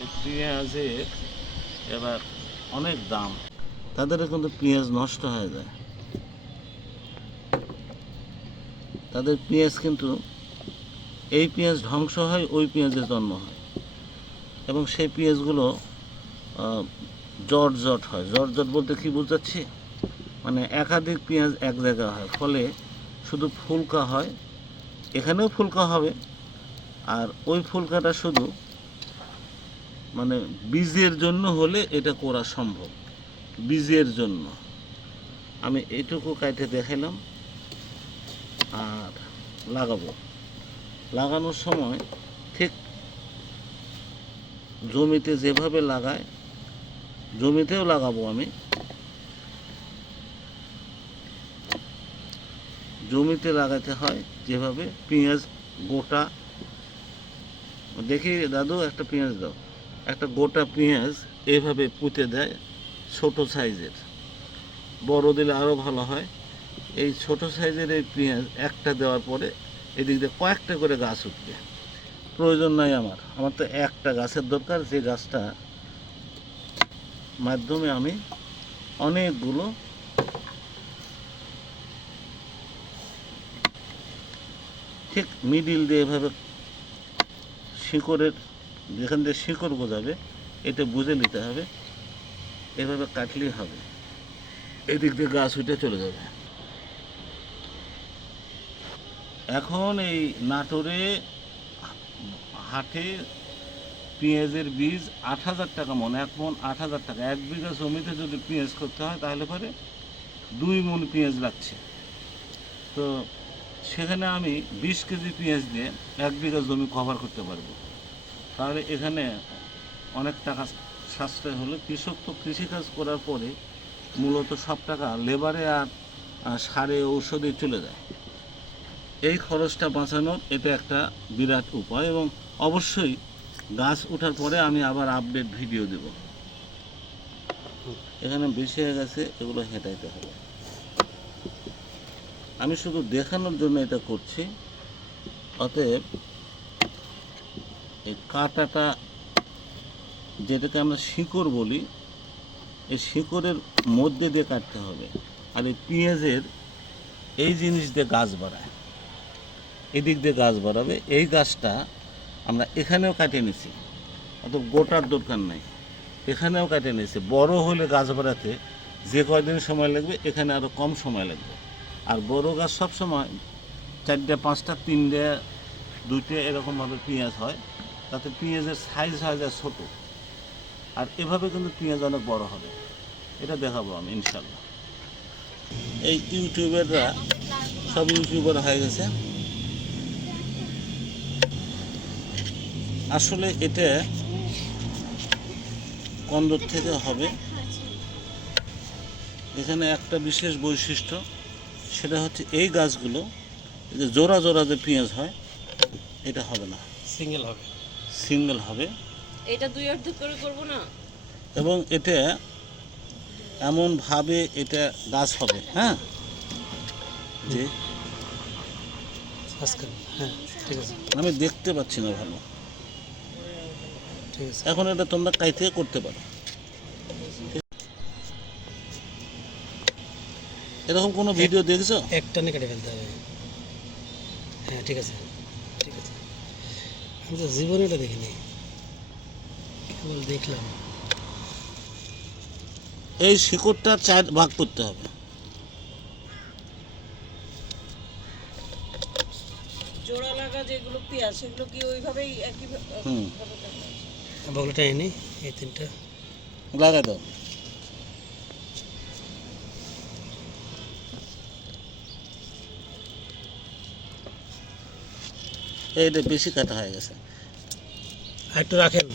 পেঁয়াজের এবার অনেক দাম, তাদের কিন্তু পেঁয়াজ নষ্ট হয়ে যায়। তাদের পেঁয়াজ কিন্তু এই পেঁয়াজ ধ্বংস হয়, ওই পেঁয়াজের জন্ম হয়, এবং সেই পেঁয়াজগুলো জট হয়। জট বলতে কি বুঝাচ্ছি, মানে একাধিক পেঁয়াজ এক জায়গায় হয়, ফলে শুধু ফুলকা হয়। এখানেও ফুলকা হবে, আর ওই ফুলকাটা শুধু মানে বীজের জন্য হলে এটা করা সম্ভব। বীজের জন্য আমি এইটুকু কাটে দেখালাম। আর লাগানোর সময় ঠিক জমিতে যেভাবে লাগায় জমিতেও লাগাবো আমি। জমিতে লাগাতে হয় যেভাবে পেঁয়াজ গোটা, দেখি দাদু একটা পেঁয়াজ দাও, একটা গোটা পেঁয়াজ এইভাবে পুঁতে দেয়, ছোট সাইজের। বড় দিলে আরও ভালো হয়। এই ছোট সাইজের এই পেঁয়াজ একটা দেওয়ার পরে এদিক দিয়ে কয়েকটা করে গাছ উঠবে। প্রয়োজন নাই আমার তো একটা গাছের দরকার, যে গাছটা মাধ্যমে আমি অনেকগুলো ঠিক মিডিল দিয়ে এভাবে শিকড়ের, যেখান দিয়ে শিকড় বোঝাবে এটা বুঝে নিতে হবে। এভাবে কাটলেই হবে, এদিক দিয়ে গাছ উঠে চলে যাবে। এখন এই নাটোরে হাটে পেঁয়াজের বীজ ৮,০০০ টাকা মন, ১ মন ৮,০০০ টাকা। ১ বিঘা জমিতে যদি পেঁয়াজ করতে হয় তাহলে পরে 2 মন পেঁয়াজ লাগছে। তো সেখানে আমি 20 কেজি পেঁয়াজ দিয়ে 1 বিঘা জমি কভার করতে পারবো। তাহলে এখানে অনেক টাকা সাশ্রয় হলো। কৃষক তো কৃষিকাজ করার পরে মূলত সব টাকা লেবারে আর সারে ঔষধে চলে যায়। এই খরচটা বাঁচানোর এটা একটা বিরাট উপায়, এবং অবশ্যই গাছ ওঠার পরে আমি আবার আপডেট ভিডিও দেব। এখানে বেশি হয়ে গেছে, এগুলো হেঁটাইতে হবে। আমি শুধু দেখানোর জন্য এটা করছি। অতএব এই কাঁটাটা, যেটাকে আমরা শিকড় বলি, এই শিকড়ের মধ্যে দিয়ে কাটতে হবে। আর এই পেঁয়াজের এই জিনিস দিয়ে গাছ বাড়ায়, এদিক দিয়ে গাছ বাড়াবে। এই গাছটা আমরা এখানেও কাটিয়ে নিছি, অত গোটার দরকার নাই, এখানেও কাটিয়ে নিয়েছি। বড় হলে গাছ বাড়াতে যে কয়দিন সময় লাগবে, এখানে আরও কম সময় লাগবে। আর বড় গাছ সবসময় 4টে 5টা 3টে 2টে এরকমভাবে পেঁয়াজ হয়, তাতে পেঁয়াজের সাইজ হয়ে যায় ছোটো। আর এভাবে কিন্তু পেঁয়াজ অনেক বড় হবে, এটা দেখাবো আমি ইনশাল্লাহ। এই ইউটিউবাররা সব ইউটিউবার হয়ে গেছে। আসলে এটা কন্দর থেকে হবে। এখানে একটা বিশেষ বৈশিষ্ট্য, সেটা হচ্ছে এই গাছগুলো যে জোড়া জোড়া যে পেঁয়াজ হয়, এটা হবে না, সিঙ্গেল হবে। এটা 2 অর্ধেক করে করব না, এবং এটা এমনভাবে এটা গাছ হবে, হ্যাঁ, যে আমি দেখতে পাচ্ছি না ভালো। এখন এটা তোমরা কাইতে করতে পারো। এরকম কোনো ভিডিও দেখছো? একটা নিয়ে কেটে ফেলতে হবে। হ্যাঁ, ঠিক আছে। আমি তো জীবনে এটা দেখিনি, কেবল দেখলাম। এই শিকড়টা 4 ভাগ করতে হবে। জোড়া লাগা যেগুলো পেঁয়াজ, সেগুলো কি ওইভাবেই একই বগলটা এনে এই 3টা লাগাই দাও। এইটা বেশি কাটা হয়ে গেছে, আর একটু রাখেন,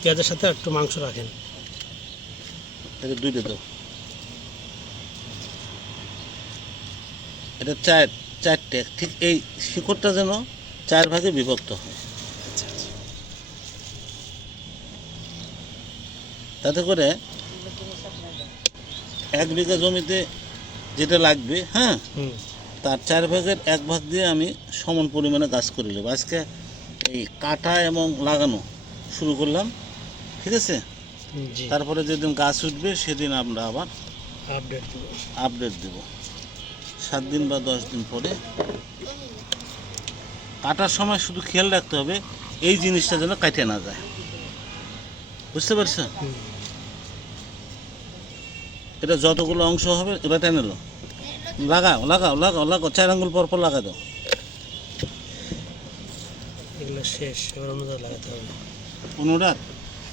পেঁয়াজের সাথে একটু মাংস রাখেন। এটা 2টে দাও। এটা 4টে, ঠিক এই শিকড়টা যেন 4 ভাগে বিভক্ত হয়, তাতে করে 1 বিঘা জমিতে যেটা লাগবে, হ্যাঁ, তার 4 ভাগের 1 ভাগ দিয়ে আমি সমান পরিমাণে গাছ করে নেব। আজকে এই কাটা এবং লাগানো শুরু করলাম। ঠিক আছে? জি, তারপরে যেদিন গাছ উঠবে সেদিন আমরা আবার আপডেট দেব। আপডেট দেব 7 দিন বা 10 দিন পরে। কাটার সময় শুধু খেয়াল রাখতে হবে এই জিনিসটা যেন কাটে না যায়, বুঝতে পারছো? হুম। এটা যতগুলো অংশ হবে এটা টেনে লো, লাগাও লাগাও লাগাও লাগাও 4 আঙ্গুল পর পর লাগা দাও। এগুলো শেষ, এবার অন্য জায়গায় লাগাতে হবে। অনুরাগ,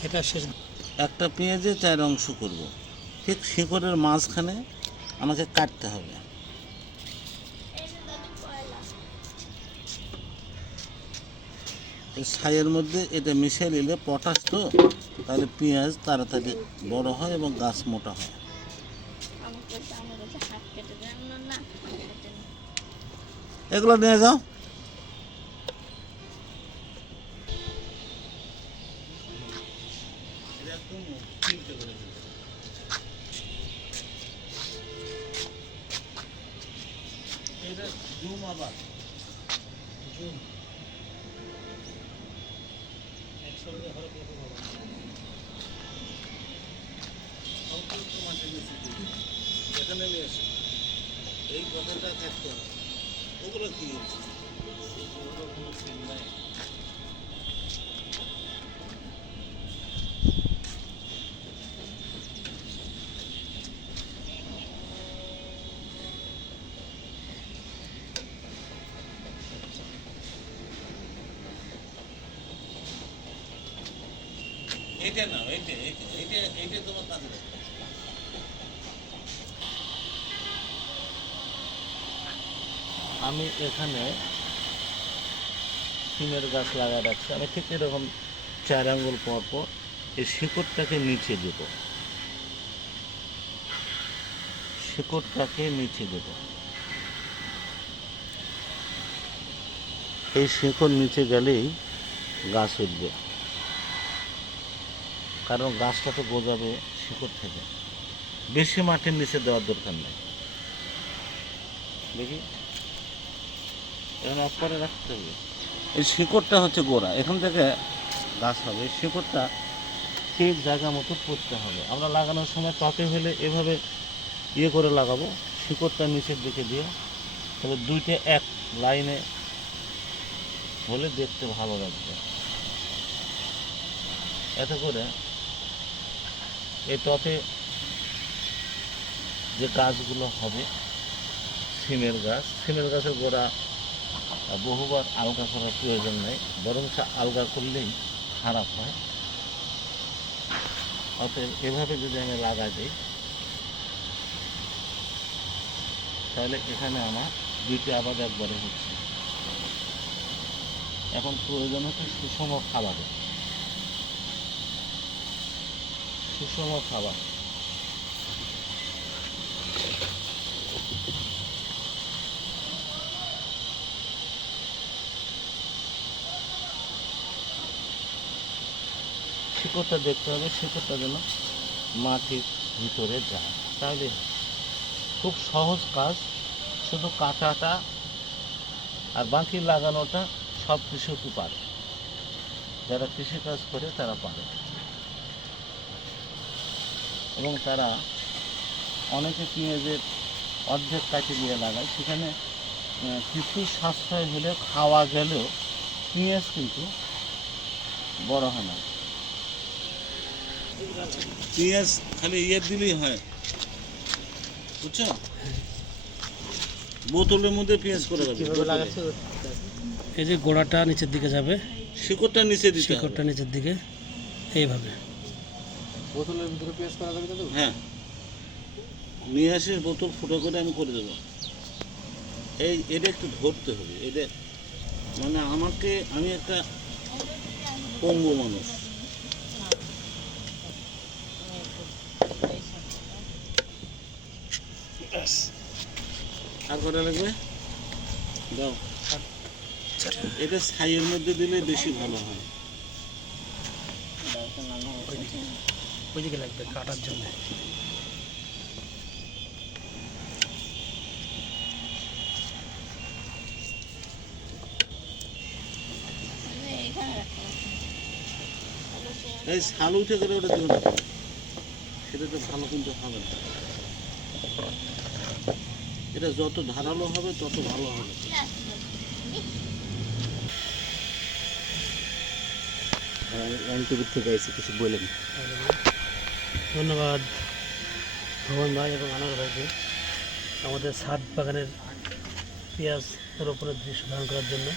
এটা শেষ। একটা পেঁয়াজে 4 অংশ করব, ঠিক শিকড়ের মাঝখানে আমাকে কাটতে হবে। এই ছাইয়ের মধ্যে এটা মিশিয়ে নিলে পটাশ তো, তাহলে পেঁয়াজ তাড়াতাড়ি বড় হয় এবং গাছ মোটা হয়। এগুলো নিয়ে যাও। এখানে নিয়ে এসো, এই কথাটা কাটতে হবে। ওগুলো কি এইটা নাও, এইটা এইটা এইটা এইটা তোমার কাছে দাও। আমি এখানে সিমের গাছ লাগায় রাখছি, আমি ঠিক এরকম 4 আঙ্গুল পর পর এই শিকড়টাকে নিচে দেব, শিকড়টাকে নিচে দেব। এই শিকড় নিচে গেলেই গাছ উঠবে, কারণ গাছটা তো গজাবে শিকড় থেকে। বেশি মাটির নিচে দেওয়ার দরকার নেই। দেখি এখানে অফ করে রাখতে হবে। এই শিকড়টা হচ্ছে গোড়া, এখান থেকে গাছ হবে। এই শিকড়টা ঠিক জায়গা মতো পুঁততে হবে। আমরা লাগানোর সময় টপে হলে এভাবে ইয়ে করে লাগাবো, শিকড়টা নিচের দিকে দিয়ে, তবে দুইটা এক লাইনে হলে দেখতে ভালো লাগবে। এতে করে এই টপে যে গাছগুলো হবে সিমের গাছ, সিমের গাছের গোড়া বহুবার আলগা করার প্রয়োজন নেই, বরং আলগা করলেই খারাপ হয়। অতএব এভাবে যদি আমি লাগা দিই তাহলে এখানে আমার দুইটি আবাদ একবারে হচ্ছে। এখন প্রয়োজন হচ্ছে সুষম খাবারের, সুষম খাবার। শিকড়টা দেখতে হবে, শিকড়টা যেন মাটির ভিতরে যায়, তাহলে খুব সহজ কাজ। শুধু কাটাটা আর বাকি লাগানোটা সব কৃষকই পারে, যারা কৃষিকাজ করে তারা পারে। এবং তারা অনেকে পেঁয়াজের অর্ধেক কাটি দিয়ে লাগায়, সেখানে কিছু সাশ্রয় হলে খাওয়া গেলেও পেঁয়াজ কিন্তু বড় হয় না। পেঁয়াজ খালি ইয়ে দিলেই হয়, বুঝছো? বোতলের মধ্যে পেঁয়াজ করে দেবে। কিভাবে লাগাচ্ছি? এই যে গোড়াটা নিচের দিকে যাবে, শিকড়টা নিচে দিতে হবে। শিকড়টা নিচের দিকে এইভাবে। বোতলের ভিতরে পেঁয়াজ করা যাবে তো? হ্যাঁ, নিয়ে আসিস বোতল ফুটো করে আমি করে দেবো। এটা একটু ধরতে হবে, এটা মানে আমি একটা পঙ্গু মানুষ। আর কটা লাগবে দাও। এটা ছাইয়ের মধ্যে দিলে বেশি ভালো হয়। ওইদিকে লাগবে কাটার জন্য। এখানে রাখতে হবে। এই শাল উঠে গেলে ওটা দিও না, সেটা তো ভালো কিন্তু হবে না। এটা যত ধারালো হবে তত ভালো হবে। এনটিভির থেকে এসে কিছু বলেন। ধন্যবাদ ভগবান ভাই এবং আনার ভাইকে আমাদের ছাদ বাগানের পেঁয়াজ রোপণের দৃশ্য ধারণ করার জন্য।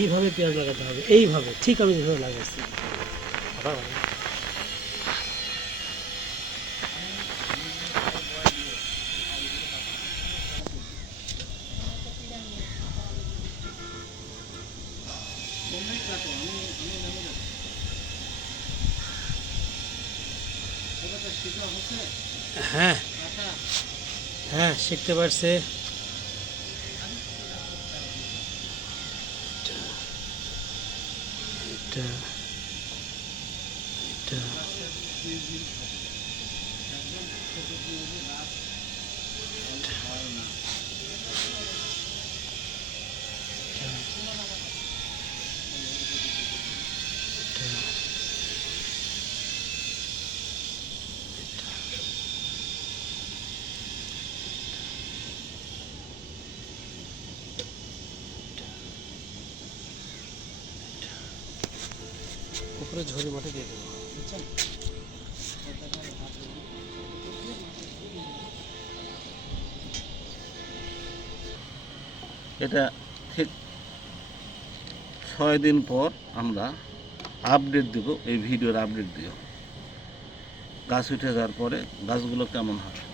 এইভাবে পেঁয়াজ লাগাতে হবে, এইভাবে ঠিক আমি যেভাবে লাগাচ্ছি। হ্যাঁ হ্যাঁ শিখতে পারছে। এটা এটা উপরে ঝুড়ি মাটি দিয়ে দেবো, বুঝছেন? এটা ঠিক 6 দিন পর আমরা আপডেট দেব, এই ভিডিওর আপডেট দিও গাছ উঠে যাওয়ার পরে গাছগুলো কেমন হয়।